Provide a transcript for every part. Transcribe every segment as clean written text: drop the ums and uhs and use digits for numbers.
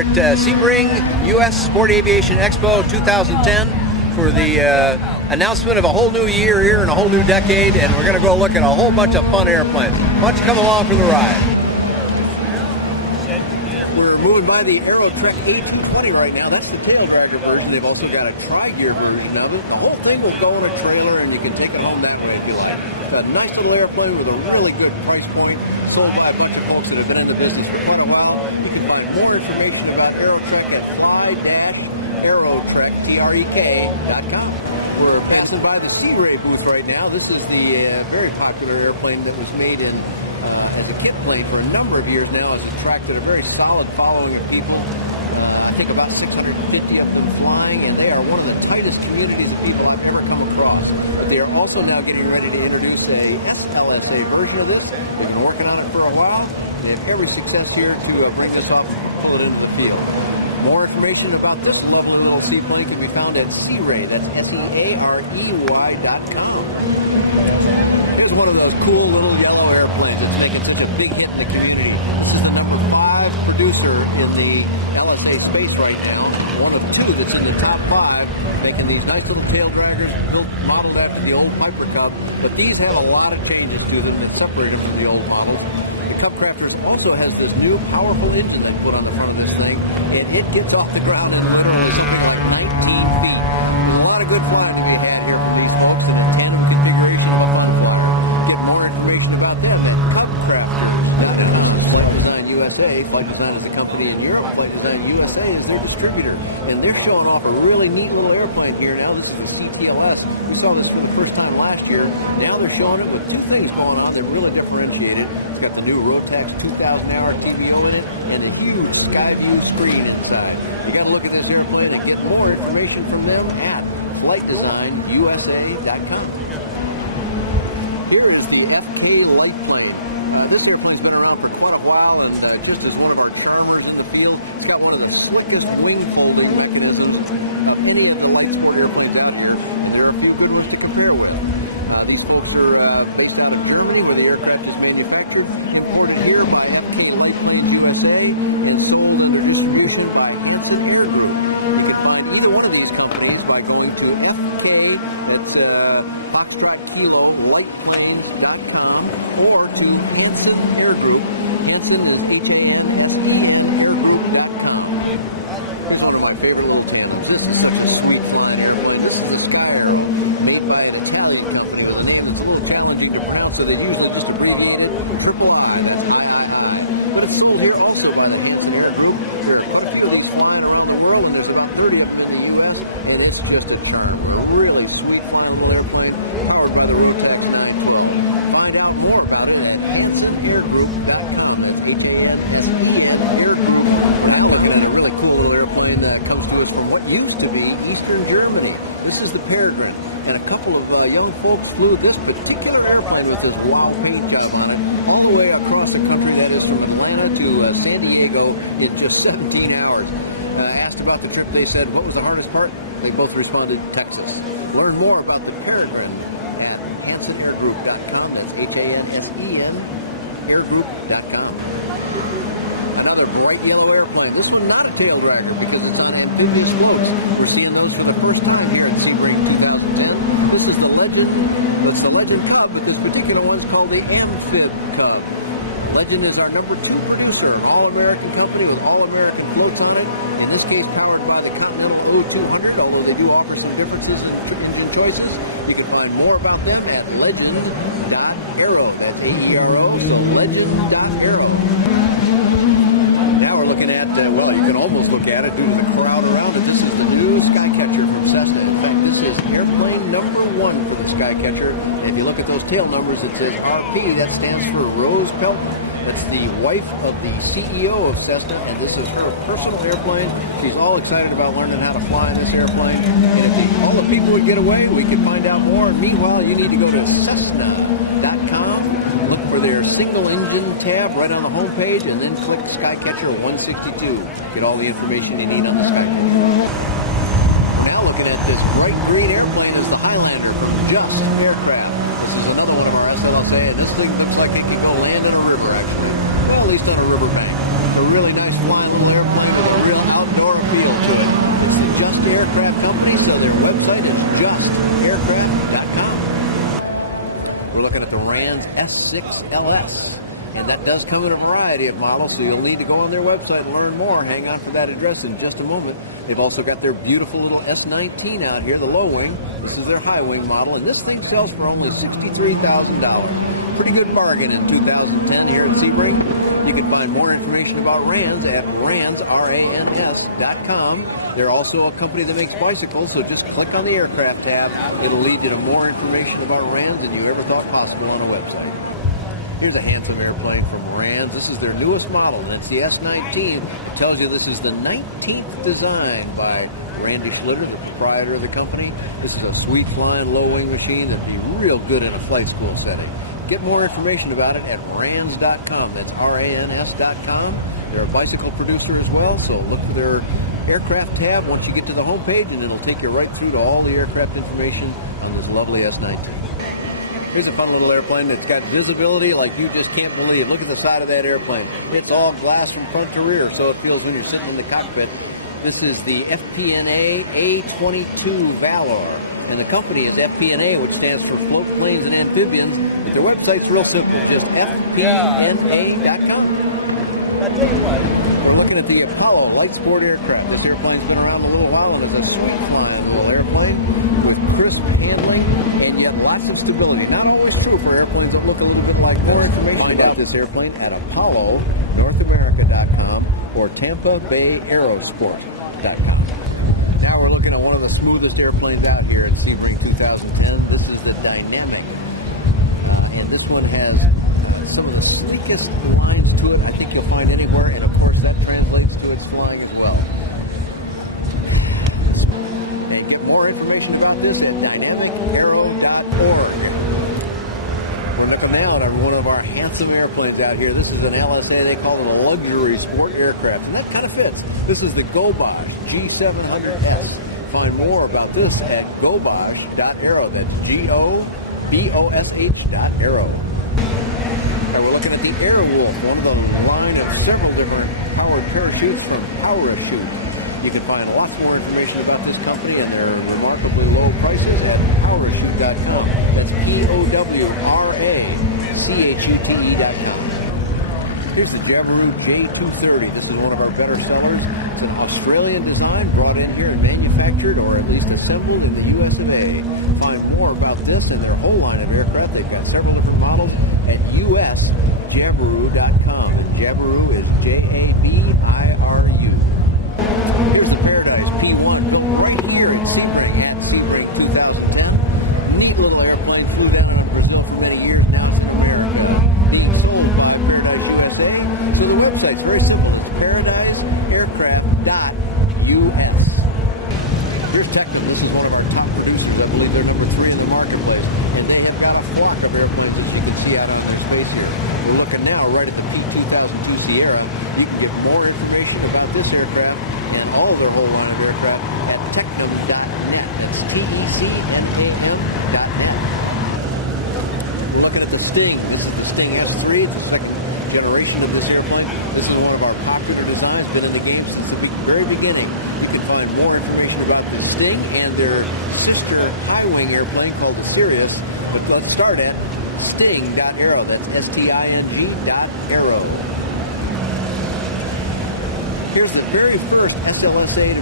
at Sebring U.S. Sport Aviation Expo 2010 for the announcement of a whole new year here and a whole new decade, and we're going to go look at a whole bunch of fun airplanes. Why don't you come along for the ride? We're moving by the Aerotrek 1820 right now. That's the tail dragger version. They've also got a tri-gear version of it. The whole thing will go in a trailer, and you can take it home that way if you like. It's a nice little airplane with a really good price point, sold by a bunch of folks that have been in the business for quite a while. You can find more information about Aerotrek at fly-aerotrek.com. We're passing by the Sea Ray booth right now. This is the very popular airplane that was made in as a kit plane for a number of years now. Has attracted a very solid following of people. I think about 650 of them flying, and they are one of the tightest communities of people I've ever come across. But they are also now getting ready to introduce a SLSA version of this. They've been working on it for a while. They have every success here to bring this off and pull it into the field. More information about this lovely little seaplane can be found at SeaRay. That's SeaRey.com. Here's one of those cool little yellow airplanes that's making such a big hit in the community. This is the number 5 producer in the LSA space right now. One of 2 that's in the top 5, making these nice little tail draggers built, modeled after the old Piper Cub. But these have a lot of changes to them that separate them from the old models. The Cub Crafters also has this new powerful engine they put on the front of this thing, and it gets off the ground in literally something like 19 feet. There's a lot of good flying to be had here from these folks in a tandem configuration of a fun flyer. Get more information about them at cubcrafters.com. Flight Design USA. Flight Design is a company in Europe. Flight Design USA is their distributor, and they're showing off a really neat little airplane here now. This is a CTLS. We saw this for the first time last year. Now they're showing it with 2 things going on that really differentiate it. It's got the new Rotax 2000-hour TVO in it and a huge Skyview screen inside. You got to look at this airplane and get more information from them at flightdesignusa.com. Here is the FK Light Plane. This airplane's been around for quite a while, and just as one of our charmers in the field, it's got one of the slickest wing folding mechanisms of any of the light sport airplanes out here. There are a few good ones to compare with. These folks are based out of Germany, where the aircraft is manufactured, imported here by FK Light Planes USA, and sold under distribution by Hanson Air Group. You can find either one of these companies by going to FK, that's Foxtrot Kilo, lightplanes.com, or to Hanson Air Group. Hanson is HANSEN airgroup.com. This is one of my favorite little tandems. This is such a sweet flying airplane. This is a Skyer made by an Italian company with a name that's a little challenging to pronounce, so they usually just abbreviate it triple I. That's high. But it's sold here also by the Hanson Air Group. There are quite a few of these flying around the world, and there's about 30 of them in the U.S., and it's just a charm. A really sweet, flyable airplane powered by the Rotax 912. Find out more about it at HansonAirGroup.com. That's HANSEN Airgroup. And I'm looking at a really cool little airplane that comes to us from what used to be Eastern Germany. This is the Peregrine, and a couple of young folks flew this particular airplane with this wow paint job on it all the way across the country. That is from Atlanta to San Diego in just 17 hours. Asked about the trip, they said, what was the hardest part? They both responded, Texas. Learn more about the Peregrine at HansonAirGroup.com. That's HANSEN airgroup.com. Another bright yellow airplane. This one's not a tail dragger because it's on amphibious floats. We're seeing those for the first time here at Sebring 2010. This is the Legend. It's the Legend Cub, but this particular one's called the Amphib Cub. Legend is our number 2 producer, an all-American company with all-American floats on it. In this case, powered by the Continental O200, although they do offer some differences in engine choices. You can find more about them at legend.aero. That's AERO, so legend.aero. Now we're looking at, well, you can almost look at it due to the crowd around it. This is the new Skycatcher from Cessna. In fact, this is airplane number 1 for the Skycatcher. And if you look at those tail numbers, it says RP. That stands for Rose Pelton. That's the wife of the CEO of Cessna, and this is her personal airplane. She's all excited about learning how to fly in this airplane. And if all the people would get away, we could find out more. Meanwhile, you need to go to Cessna.com. Look for their single engine tab right on the home page, and then click Skycatcher 162. Get all the information you need on the Skycatcher. Now looking at this bright green airplane is the Highlander from Just Aircraft. This is another one of our SLSA, and this thing looks like it can go land in a river, actually. Well, at least on a riverbank. A really nice flying little airplane with a real just aircraft company, so their website is justaircraft.com. We're looking at the Rand's S6 LS. And that does come in a variety of models, so you'll need to go on their website and learn more. Hang on for that address in just a moment. They've also got their beautiful little S19 out here, the low wing. This is their high wing model, and this thing sells for only $63,000. Pretty good bargain in 2010 here at Sebring. You can find more information about Rands at rands.com. They're also a company that makes bicycles, so just click on the aircraft tab. It'll lead you to more information about Rands than you ever thought possible on a website. Here's a handsome airplane from Rands. This is their newest model, and it's the S19. It tells you this is the 19th design by Randy Schlitter, the proprietor of the company. This is a sweet flying low wing machine that'd be real good in a flight school setting. Get more information about it at rands.com. That's RANS.com. They're a bicycle producer as well, so look for their aircraft tab once you get to the homepage, and it'll take you right through to all the aircraft information on this lovely S19. Here's a fun little airplane that's got visibility like you just can't believe. Look at the side of that airplane. It's all glass from front to rear, so it feels when you're sitting in the cockpit. This is the FP&A A22 Valor, and the company is FP&A, which stands for Float Planes and Amphibians. But their website's real simple, just fpna.com. I tell you what, we're looking at the Apollo light sport aircraft. This airplane's been around a little while, and it's a sweet flying little airplane with crisp handling and yet lots of stability. Not always true for airplanes that look a little bit like. More information about this airplane at ApolloNorthAmerica.com or TampaBayAerosport.com. Now we're looking at one of the smoothest airplanes out here at Sebring 2010. This is the Dynamic, and this one has some of the sleekest lines to it I think you'll find anywhere, and of course that translates to its flying as well. And get more information about this at dynamicaero.org. We're looking now at one of our handsome airplanes out here. This is an LSA. They call it a luxury sport aircraft, and that kind of fits. This is the Gobosh G700S. Find more about this at gobosh.aero. That's GOBOSH.aero. And we're looking at the Airwolf, one of the line of several different powered parachutes from Parachute. You can find lots more information about this company and their remarkably low prices at Parachute.com. That's POWRACHUTE.com. Here's the Jabiru J230. This is one of our better sellers. It's an Australian design brought in here and manufactured, or at least assembled in the US of A. Find more about this and their whole line of aircraft. They've got several different models at usjabiru.com. And Jabiru is Jabiru. Here's the Paradise P1, built right here at Sebring at Sebring 2010. Neat little airplane, flew down in Brazil for many years, now it's in America. Being sold by Paradise USA. So the website's very simple, paradise.aircraft.us. Here's Technical. This is one of our top producers. I believe they're number 3 in the marketplace. And they have got a flock of airplanes that you can see out on their space here. We're looking now right at the P2002 Sierra. You can get more information about this aircraft and all their whole line of aircraft at technam.net. That's TECNAM.net. We're looking at the Sting. This is the Sting S3. It's the second generation of this airplane. This is one of our popular designs. Been in the game since the very beginning. You can find more information about the Sting and their sister high-wing airplane called the Sirius. But let's start at sting.aero. That's STING.aero. Here's the very first SLSA to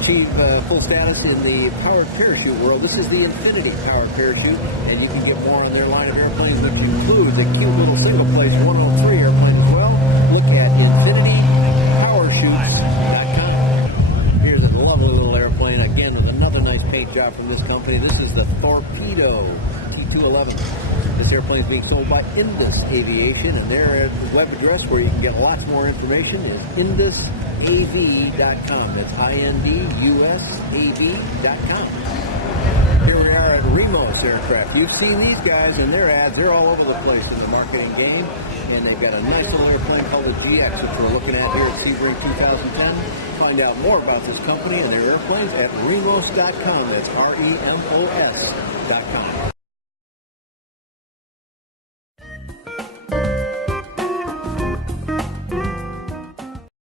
achieve full status in the powered parachute world. This is the Infinity powered parachute, and you can get more on their line of airplanes, which include the cute little single-place 103 airplane as well. Look at infinitypowershoots.com. Here's a lovely little airplane, again, with another nice paint job from this company. This is the Torpedo T211. This airplane is being sold by Indus Aviation, and their web address where you can get lots more information is indusav.com. That's INDUSAV.com. Here we are at Remos Aircraft. You've seen these guys and their ads. They're all over the place in the marketing game, and they've got a nice little airplane called the GX, which we're looking at here at Sebring 2010. Find out more about this company and their airplanes at remos.com. That's REMOS.com.